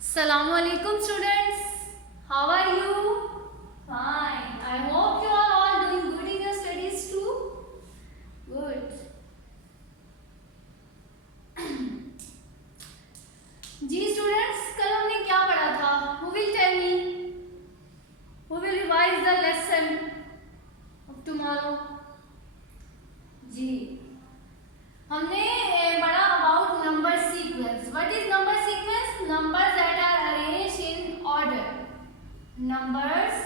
Assalamu alaikum students. How are you? Fine. I hope you are all doing good in your studies too. Good. Ji students, कल हमने क्या पढ़ा था? Who will tell me? Who will revise the lesson of tomorrow? जी हमने पढ़ा about number sequence. What is number sequence? Numbers that are arranged in order. Numbers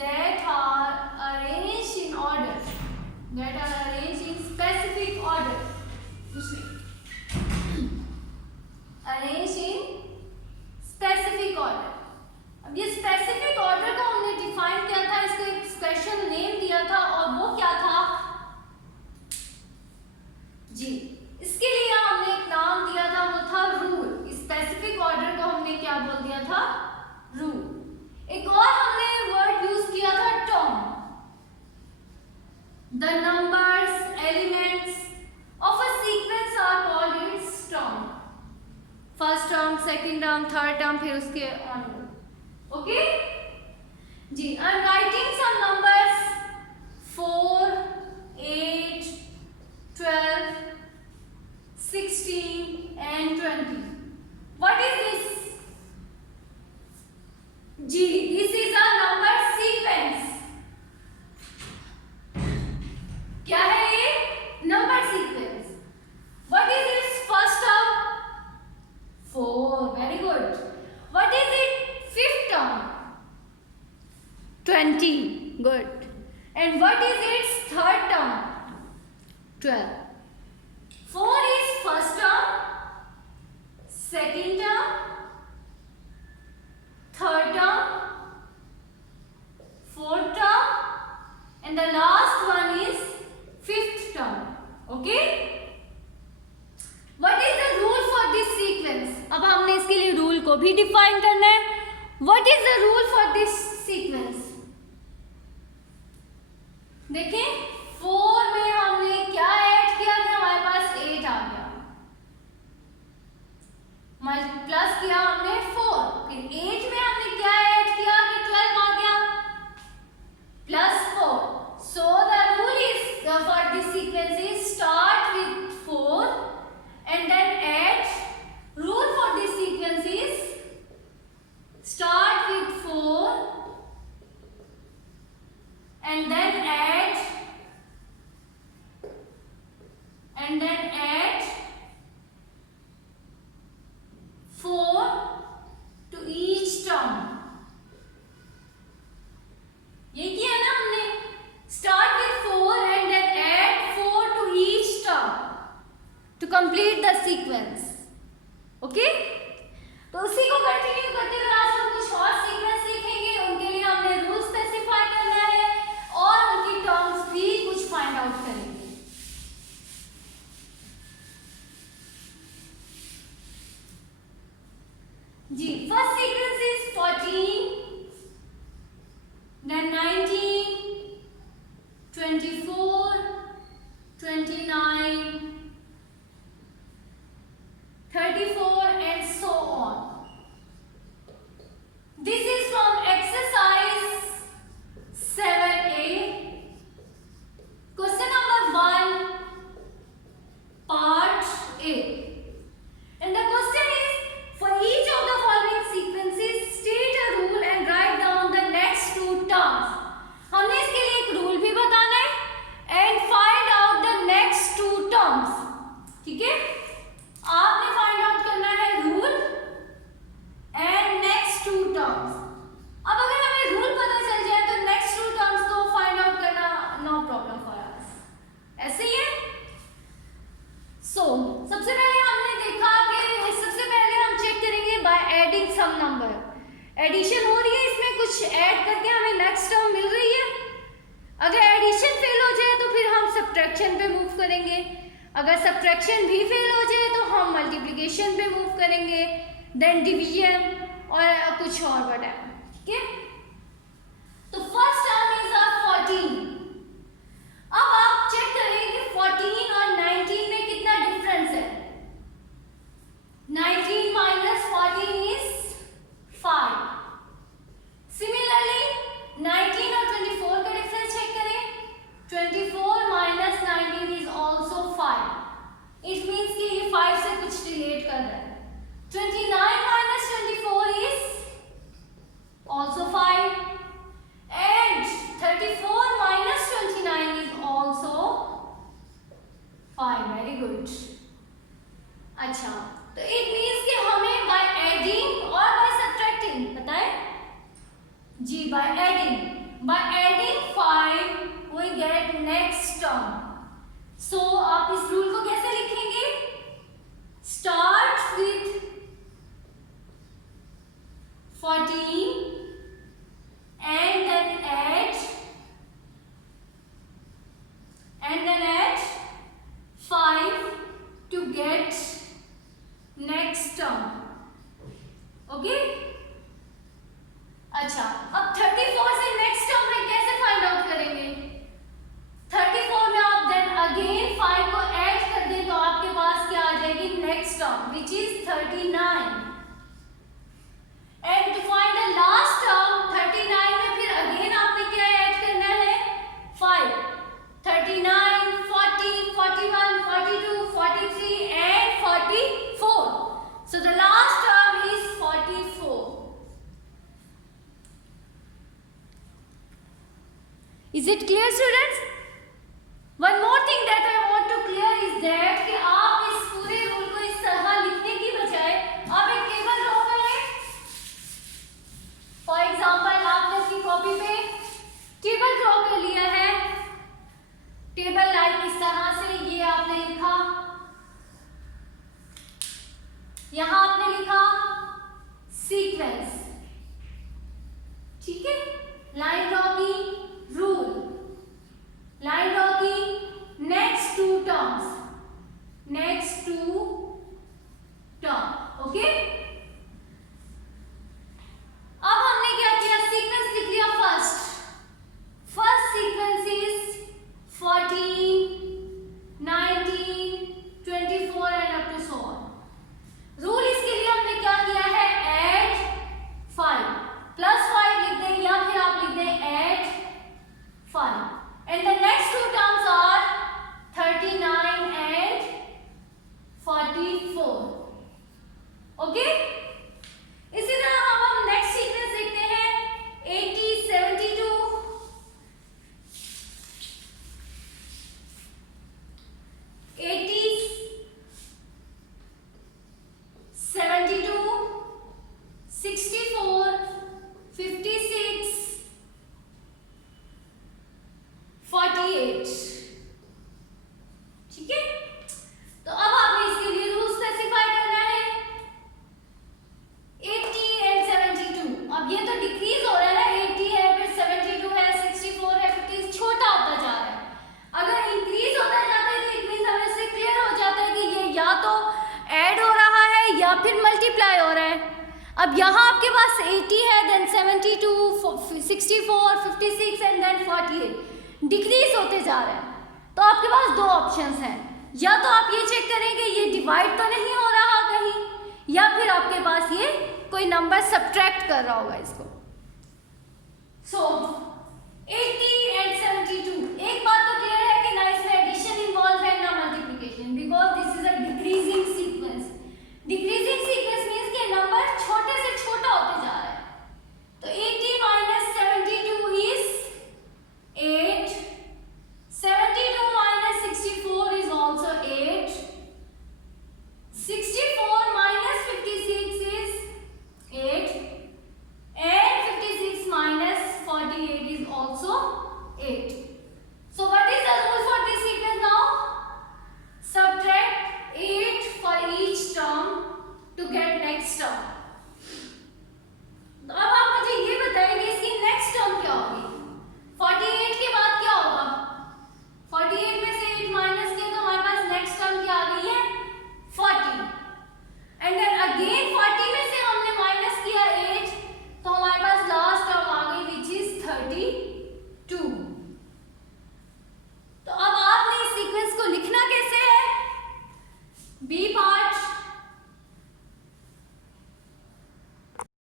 that are arranged in order. That are arranged in specific order. Arranged in specific order. अब ये specific order को हमने define किया था, इसको एक special name दिया था और वो क्या था? जी इसके लिए हमने एक नाम दिया था, वो था रूल। स्पेसिफिक ऑर्डर को हमने क्या बोल दिया था? रूल। एक और हमने वर्ड यूज किया था term. The numbers elements of a sequence are called its term. First term, second term, third term, फिर उसके ऑनवर्ड। ओके जी, I am writing some numbers 4, 8, 12, 16 and 20. What is this? G. This is a number sequence. क्या है ये? Number sequence. What is its first term? 4. Very good. What is its fifth term? 20. Good. And what is its third term? 12. 4 is first term, second term, third term, fourth term, and the last one is fifth term. Okay? What is the rule for this sequence? अब हमने इसके लिए rule को भी define करना है. What is the rule for this sequence? देखें 4 में हमने क्या ऐड किया कि हमारे पास 8 आ गया, प्लस किया हमने 4, फिर 8 में हमने क्या ऐड किया कि 12 आ गया, plus 4. So the rule is for this sequence is start with 4 and then add. Rule for this sequence is start with 4 and then add. And then add 4 to each term. ये किया ना हमने, start with 4 and then add 4 to each term to complete the sequence. Okay? तो उसी को continue करते हुए आज हम कुछ और सीक्वेंस सीखेंगे. उनके लिए हमने रूल स्पेसिफाई करना है और उनकी टर्म्स भी कुछ फाइंड आउट करेंगे. जी first sequence is 14, then 19, 24, 29, 34 and so on. This is from exercise 7a. Question number 1, part A. And the question is, for each of the following sequences, state a rule and write down the next two terms. हमने इसके लिए एक rule भी बताना है and find out the next two terms. ठीक है? आपने find out करना है rule and next two terms. अब अगर हमें रूल पता चल जाए तो next two terms तो find out करना no problem for us. ऐसे ही है? So सबसे पहले हमने देखा कि सबसे पहले हम चेक करेंगे by adding some number. Addition हो रही है, इसमें कुछ ऐड करके हमें नेक्स्ट टर्म मिल रही है. अगर एडिशन फेल हो जाए तो फिर हम सब्ट्रैक्शन पे मूव करेंगे. अगर सब्ट्रैक्शन भी फेल हो जाए तो हम मल्टीप्लिकेशन पे मूव करेंगे, देन डिवीजन और कुछ और वगैरह. ठीक है? तो फर्स्ट टर्म इज 14. अब आप चेक करें कि 14 और 19 में कितना डिफरेंस है. 19 - 14 by adding. By adding 5 we get next term. So आप इस रूल को कैसे लिखेंगे? Start with 14 and then add 5 to get next term. Okay? अच्छा, अब 34 से नेक्स्ट टर्म में कैसे फाइंड आउट करेंगे? 34 में आप देन अगेन 5 को ऐड कर दें तो आपके पास क्या आ जाएगी? Next term which is 39. And to find the last term 39 में फिर अगेन आपने क्या ऐड करना है? 5. 39, 40, 41, 42, 43 and 44. So the last term is 44. Is it clear, students? One more thing that I want to clear is that कि आप इस पूरे रूल को इस तरह लिखने की बजाय आप एक टेबल ड्रॉ कर लें. फॉर एग्जाम्पल आपने अपनी कॉपी पे टेबल ड्रॉ कर लिया है. टेबल लाइक इस तरह से ये आपने लिखा. यहां आपने लिखा सीक्वेंस. ठीक है. लाइन ड्रॉ की. Rule. Line draw की next two terms. Next two term. Okay? अब हमने क्या किया? सीक्वेंस लिख लिया first. First sequence is 14, 19, 24 and up to so on. Rule इसके लिए हमने क्या किया है? Add 5. प्लस 5 लिख दें या फिर आप लिख दें add 5. And the next two terms are 39 and 44. Okay? इसी तरह हम नेक्स्ट सीक्वेंस देखते हैं. 80, 72, 80, 72, 64, 56, 48. ठीक है. तो अब आपने इसके लिए रूल स्पेसिफाई करना है. 80 and 72. अब ये तो डिक्रीज हो रहा है ना. 80 है, फिर 72 है, 64 है, 50 छोटा होता जा रहा है. अगर इंक्रीज होता जाता है तो इट मींस हमें से क्लियर हो जाता है कि ये या तो ऐड हो रहा है या फिर मल्टीप्लाई हो रहा है. अब यहाँ आपके पास 80 है, देन 72, 64, 56 एंड देन 48. डिक्रीज होते जा रहा है. तो आपके पास दो ऑप्शंस हैं. या तो आप ये चेक करेंगे ये डिवाइड तो नहीं हो रहा कहीं, या फिर आपके पास ये कोई नंबर सब्ट्रैक्ट कर रहा होगा इसको. सो 80